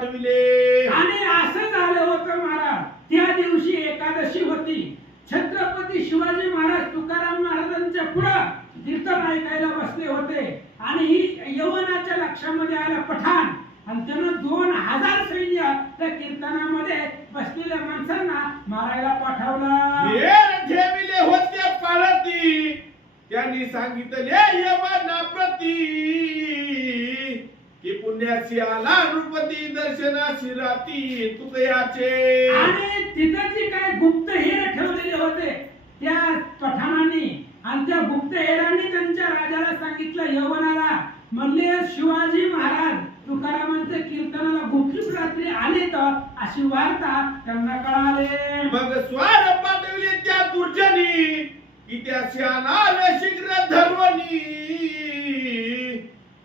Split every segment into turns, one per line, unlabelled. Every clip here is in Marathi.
पाठविले.
आणि असं झालं होतं महाराज. त्या दिवशी एकादशी होती. छत्रपती शिवाजी महाराज तुकाराम महाराजांच्या पुढं कीर्तन ऐकायला बसले होते. आणि ही यवनाच्या लक्षामध्ये आलं पठाण. आणि त्यानं दोन हजार सैन्य त्या कीर्तनामध्ये बसलेल्या माणसांना मारायला पाठवलं.
होते पाळती त्यांनी सांगितले यवना प्रती की पुण्यासी आला नृपती दर्शनाची राती तुकयाचे.
आणि तिथं जी काय गुप्त हेर ठेवलेले होते त्या पठाणांनी आणि त्या गुप्त हेरांनी त्यांच्या राजाला सांगितलं यवनाला म्हणले शिवाजी महाराज तुकारामांच्या कीर्तनाला गुपचूप रात्री आले तर अशी वार्ता त्यांना कळाले
मग स्वार पाठविले त्या दुर्जनी की त्या श्यानावे शीघ्र धर्वणी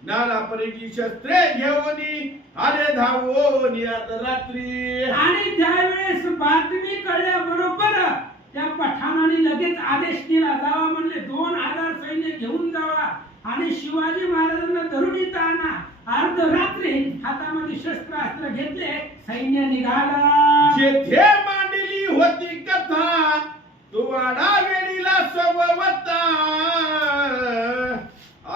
नाना परीची शस्त्रे घेऊनी आले धावोनी आता रात्री.
आणि त्यावेळेस बातमी कळल्याबरोबर त्या पठाणाने लगेच आदेश दिला जावा म्हणले दोन हजार सैन्य घेऊन जावा. आणि शिवाजी महाराजांना धरून इथं आणा अर्धरात्री हातामध्ये शस्त्रास्त्र घेतले सैन्य निघाला.
जेथे मांडली होती कथा तो वेळीला स्ववता.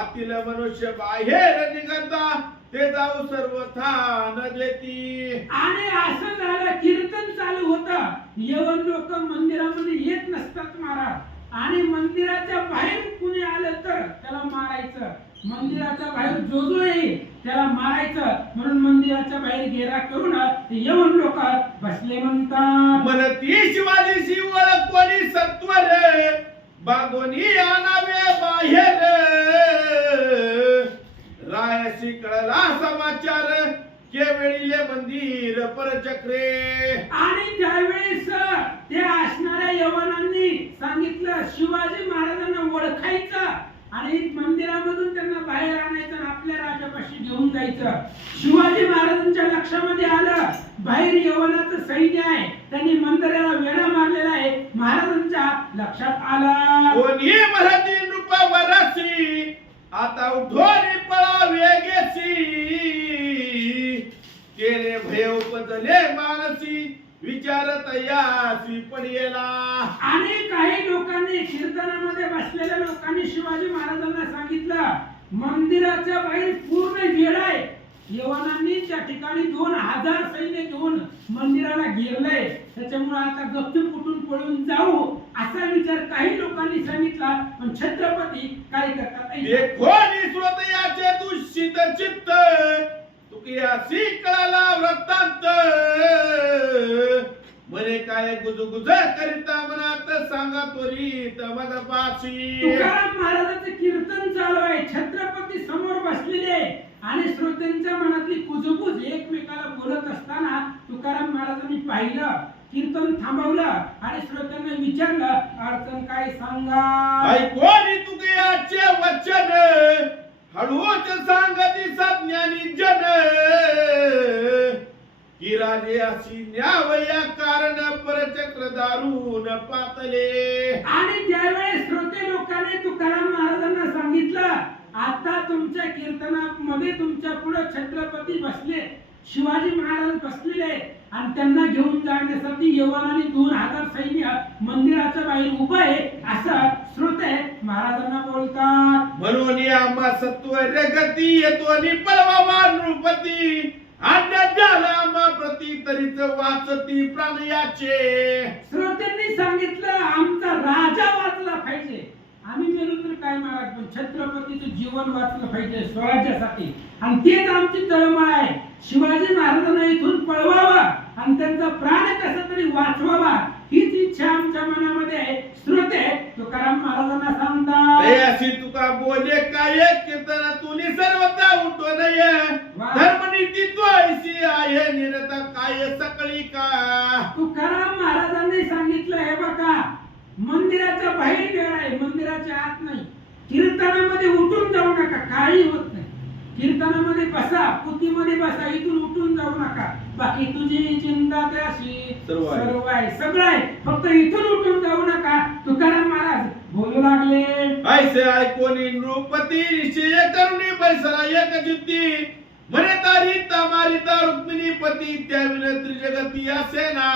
आतील मनुष्य बाहेर निघता ते जाऊ सर्वथा न देती.
आणि असं झालं कीर्तन चालू होतं. यवन लोक मंदिरामध्ये येत नसतात महाराज. आणि मंदिराच्या बाहेर कुणी आलं तर त्याला मारायचं. मंदिराच्या बाहेर जो जो येईल त्याला मारायचं. म्हणून मंदिराच्या बाहेर घेरा करून ते यवन लोक बसले म्हणतात.
म्हणती शिवाजीशी ओळख कोणी सत्वर बांधोनी मंदिर परचक्रे.
आणि त्यावेळेस त्या असणाऱ्या यवनांनी सांगितलं शिवाजी महाराजांना ओळखायचं आणि मंदिरामधून त्यांना बाहेर आणायचं आणि आपल्या राजापाशी घेऊन जायचं. शिवाजी महाराजांच्या लक्षामध्ये आलं बाहेर यवनाचं सैन्य आहे. त्यांनी मंदिराला वेढा मारलेला आहे. महाराजांच्या लक्षात आलं.
कोणी मराठी नृप वरसी आता उठोनी पडियला
आणि काही लोकांनी कीर्तनामध्ये बसलेल्या लोकांनी शिवाजी महाराजांना सांगितलं मंदिराच्या बाहेर पूर्ण वेळ आहे. यवनांनी त्या ठिकाणी दोन हजार सैन्य घेऊन मंदिराला घेरलंय. त्याच्यामुळे आता गपचूप कुठून पळून जाऊ असा विचार काही लोकांनी सांगितला. पण छत्रपती काय करतात ऐका.
देखोनी श्रोतयाचे दुषित चित्त? तुकियासी कळाला वृत्तांत. म्हणे काय गुजगुज करिता मनात सांगा त्वरित मद पाची
तुकाराम महाराजांचे कीर्तन चालू आहे. छत्रपती समोर बसलेले. आणि श्रोत्यांच्या मनातली कुजबुज एकमेकाला बोलत असताना तुकाराम महाराजांनी पाहिलं कीर्तन थांबवलं आणि श्रोत्यांना विचारलं अडचण काय सांगा?
ऐकोनी तुकयाचे वचन हळूच सांगती सज्ञानी जन. अशी न्यावया कारण परचक्र दारून पातले
आणि त्यावेळेस श्रोते लोकांनी तुकाराम महाराजांना सांगितलं आता तुमच्या कीर्तनामध्ये तुमच्यापुढे छत्रपती बसले शिवाजी महाराज बसलेले. आणि त्यांना घेऊन जाण्यासाठी यवनाने दोन हजार सैन्य मंदिराच्या बाहेर उभं आहे असं श्रोते महाराजांना बोलतात
म्हणून आम्हा सत्वर गती येतो नि पळवा नृपती तरीच वाचती प्राणयाचे.
श्रोत्यांनी सांगितलं आमचा राजा वाचला पाहिजे. आम्ही मेलो तर काय महाराज पण छत्रपतीचं जीवन वाचलं पाहिजे स्वराज्यासाठी. आणि तेच आमची तळमळ आहे. शिवाजी महाराजांना इथून पळवावा आणि त्यांचा प्राण कसा तरी वाचवावा ही इच्छा आमच्या मनामध्ये आहे श्रोते तुकाराम महाराजांना सांगतात
तुका बोले काय कीर्तना तुनी सर्वता उठो नय. धर्मनीती तो ऐशी आहे निरता काय सकळी का?
तुकाराम महाराजांनी सांगितलं हे बघा मंदिराच्या बाहेर वेळ आहे मंदिराच्या आत नाही. कीर्तनामध्ये उठून जाऊ नका काही होत कीर्तनामध्ये बसा पुतीमध्ये बसा इथून उठून जाऊ नका. बाकी तुझी चिंता त्याशी
सर्व आहे.
सगळं आहे. फक्त इथून उठून जाऊ नका. तुकाराम महाराज बोलू लागले.
ऐसे ऐकोनी नृपती निश्चय करुणी बैसला एक चित्ती मरे तारिता मारिता रुक्मिणी पती त्या विनत्री जगती असे ना.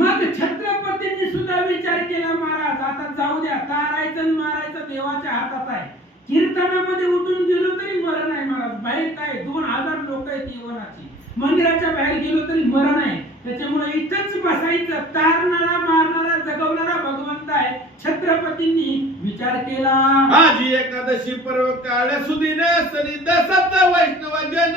मग छत्रपतींनी सुद्धा विचार केला महाराज आता जाऊ द्या. तारायचं मारायचं देवाच्या हातात आहे. कीर्तनामध्ये उठून गेलो तरी मरण आहे महाराज बाहेर काय दोन हजार लोक आहेत यवनाची मंदिराच्या बाहेर गेलो तरी मरण आहे. त्याच्यामुळे इथंच बसायचं. तारणारा मारणारा जगवणारा भगवंत आहे. छत्रपतींनी विचार केला.
आजी एकादशी पर्व काळ सुदिने सनी दसत वैष्णव जन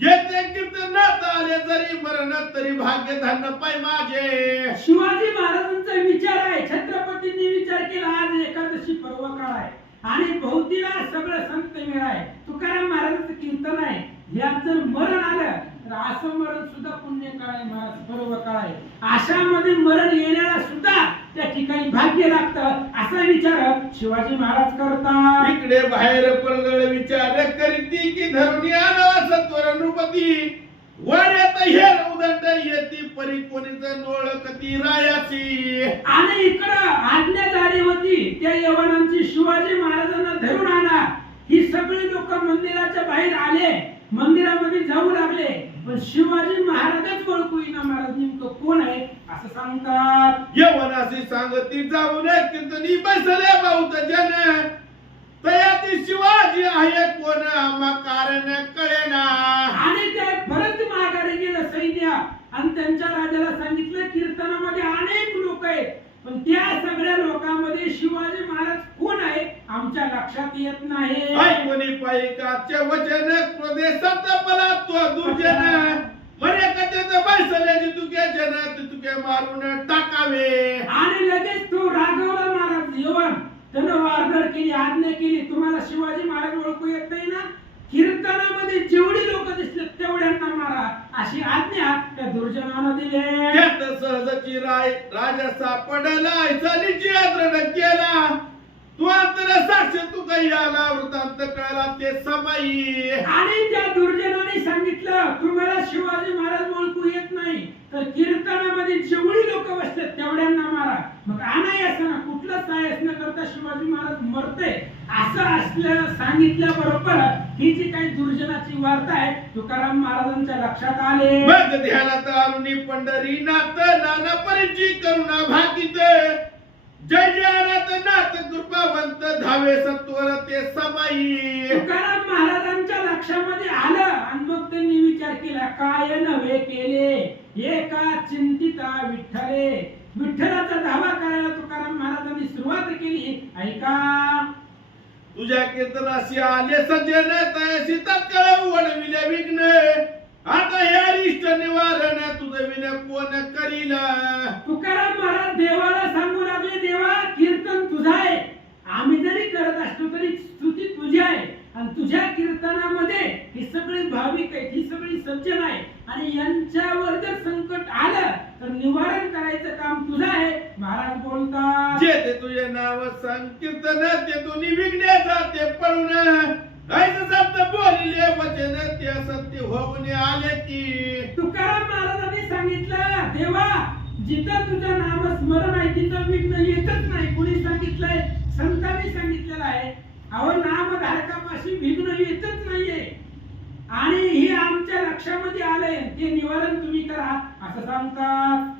येते कीर्तनात आले जरी मरण तरी भाग्य धन पाय माझे.
शिवाजी महाराजांचा विचार आहे. छत्रपतींनी विचार केला. आज एकादशी पर्व काळ आहे. आणि भोवतीला सगळं संत मिळाय. आहे तुकाराम महाराजांचं कीर्तन आहे. यात जर मरण आलं तर असं मरण सुद्धा पुण्य काळ आहे महाराज पर्व काळ आहे आशामध्ये मरण येण्याला सुद्धा त्या ठिकाणी भाग्य लागतं असा विचार शिवाजी महाराज करतात.
इकडे बाहेर परगळ विचार करीती की धरून सत्वर नृपती वाड्यात हेर उदंड येती परी कोणीच नोळ कती रायाची.
आणि इकडं आज्ञा झाली होती त्या यवनांची शिवाजी महाराजांना धरून आणा. ही सगळी लोक मंदिराच्या बाहेर आले मंदिरामध्ये जाऊ लागले. पण शिवाजी महाराजच ओळखू ना महाराज नेमकं कोण आहे असं सांगतात.
यवनाशी सांगती जाऊन कीर्तनी बसले बहुत जन. तयाती शिवाजी आहे कोण आम्हा कारण कळेना
आणि ते परत माघारी गेलं सैन्य आणि त्यांच्या राजाला सांगितलं कीर्तनामध्ये अनेक लोक आहेत पण त्या सगळ्या लोकांमध्ये शिवाजी महाराज कोण आहे आमच्या लक्षात येत नाही.
ऐकूनी पायिकाचे वचन प्रदेशात तो दुर्जन. बैसल्याची तुके तुके मारून टाकावे.
आणि लगेच तो राघवला महाराज यवन त्यानं वारदार केली आज्ञा केली. तुम्हाला शिवाजी महाराज ओळखू येत नाही ना? कीर्तनामध्ये जेवढी लोक दिसले तेवढ्यांना मारा. अशी आज्ञा त्या दुर्जनानं दिली
त्यात सहजची राय राजा सापडला चलीची दृढ केला. तू अंतर साक्ष तू काही आला वृत्तांत कळला ते समाई
आणि त्या दुर्जनाने सांगितलं तुम्हाला शिवाजी महाराज ओळखू येत नाही तर कीर्तनामध्ये जेवढी लोक बसतात तेवढ्यांना मारा. मग अनायासना कुठलं सायस न करता शिवाजी महाराज मरते असं असलं सांगितल्याबरोबर ही जी काही दुर्जनाची वार्ता आहे तुकाराम महाराजांच्या लक्षात आले.
मग ध्यानात आरुणी नाना परिची करुणा भाकित जय जयनाथ नाथ कृपावंत धावे सत्वर ते समाई.
तुकाराम महाराजांच्या लक्षामध्ये आलं त्यांनी विचार केला काय नव्हे केले? एका चिंतिता विठ्ठले? विठ्ठलाचा दावा करायला तुकाराम महाराजांनी सुरुवात केली. ऐका.
तुझ्या कीर्तनाशी आले सज्जन तयाशी तत्काळ वडविले विघ्न. आता हे अरिष्ट निवारण तुझं विन कोण करील?
तुकाराम महाराज देवाला सांगू लागले देवा कीर्तन तुझं आहे. आम्ही जरी करत असलो तरी स्तुती तुझी आहे. आणि तुझ्या कीर्तनामध्ये ही सगळी भाविक आहेत ही सगळी सज्जन आहे आणि यांच्यावर जर संकट आलं तर निवारण करायचं काम तुझं आहे. महाराज बोलतात
जे ते तुझे नाव संकीर्तन ते दोन्ही विघ्ने जाते पळून. बोलिले वचन ते सत्य होऊन आले की.
तुकाराम महाराजांनी सांगितलं देवा जिथं तुझं नामस्मरण आहे तिथं विघ्न येतच नाही. कुणी सांगितलंय? संतांनी सांगितलेलं आहे. अहो कार्यक्रमाशी विघ्न येतच नाहीये. आणि हे आमच्या लक्षामध्ये आलंय ते निवारण तुम्ही करा असं सांगतात.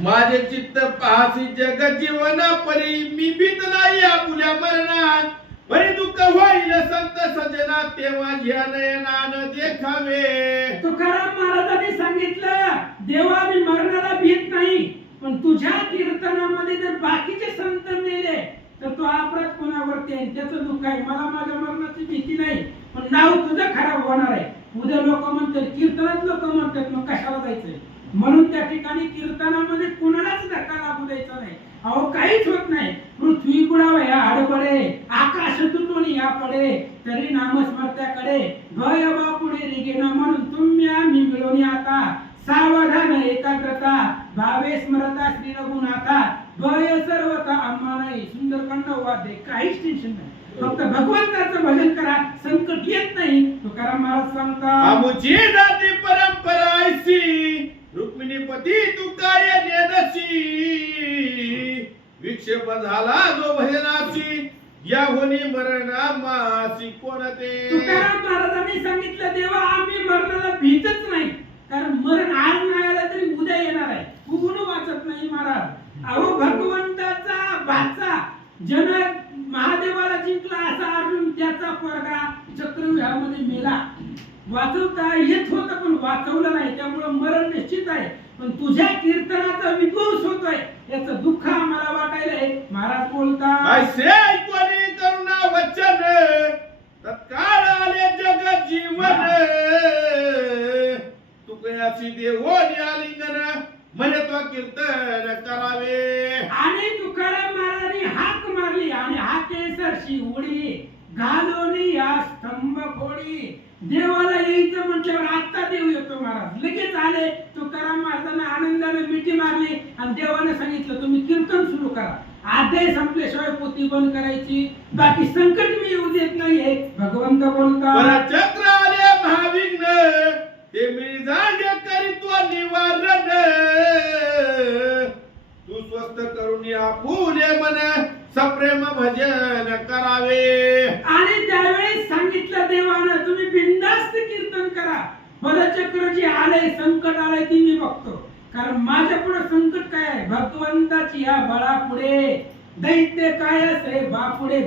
माझे चित्त पाहसी जग जीवन परी मी भीत नाही आपुल्या मरणात. बरे दुःख होईल संत सजना तेव्हा ज्या नयनान देखावे.
तुकाराम महाराजांनी सांगितलं देवा मी मरणाला भीत नाही पण तुझ्या कीर्तनामध्ये जर बाकीचे संत मेले तर तो अपराध कोणावरती आहे त्याचं दुःख आहे. मला माझ्या मरणाची भीती नाही पण नाव तुझं खराब होणार आहे. उद्या लोक म्हणतात कीर्तनात लोक म्हणतात मग कशाला जायचंय? म्हणून त्या ठिकाणी कीर्तनामध्ये कुणालाच धक्का लागू द्यायचा नाही. अहो काहीच होत नाही. पृथ्वी बुडाव या आडबडे आकाशातून तुटून या पडे तरी नामस्मर्त्याकडे भय बा पुढे निघेना म्हणून तुम्ही आम्ही मिळवणी आता. सावधान एकाग्रता भावे स्मरता श्री रघुनाथा. भय सर्वता आम्हा नाही. सुंदरकांड वादे काहीच टेन्शन नाही. फक्त भगवंताचं भजन करा. संकट येत नाही. तुकाराम महाराज सांगता
आमुची जाती परंपरा ऐसी रुक्मिणीपती तू काय नेदसी विक्षेप झाला जो भजनाची या होनी मरणा मासी कोणते?
तुकाराम महाराजांनी सांगितलं देवा आम्ही मरणाला भीतच नाही. कारण मरण आज नाही आलं तरी उद्या येणार आहे. उगून वाचत नाही महाराज? अहो भगवंताचा भाचा जनक महादेवाला जिंकला असा अर्जुन त्याचा पोरगा चक्रव्यूहामध्ये मेला. वाचवता येत होत पण वाचवलं नाही. त्यामुळे मरण निश्चित आहे. पण तुझ्या कीर्तनाचा विध्वंस होतोय. याचं दुःख आम्हाला वाटायलंय. महाराज बोलता
ऐसे ऐकवणी करुणा वचन तत्काळ आले जग जीवन आलिंगन म्हणे तो कीर्तन करावे.
आणि तुकाराम महाराजांनी हाक मारली आणि हाकेसरशी उडी घालोनी या स्तंभ फोडी. देवाला यायचं म्हटल्यावर आता देव येतो महाराज. लगेच आले तुकाराम महाराजांना आनंदाने मिठी मारली आणि देवाने सांगितलं तुम्ही कीर्तन सुरू करा. आधे संपल्याशिवाय पोती बंद करायची. बाकी संकट मी येऊ देत नाहीये. भगवंत बोलता
चक्र आले महाविघ्न ते मी जागे करीत्व निवारण. तू स्वस्त करून आपुले मन सप्रेम भजन करावे.
आणि त्यावेळी सांगितलं देवानं तुम्ही बिंदास्त कीर्तन करा. बलचक्र जे आलंय संकट आलंय ती मी बघतो. कारण माझ्या पुढे संकट काय आहे? भगवंताची या बळापुढे. दैत्य काय असे बापुढे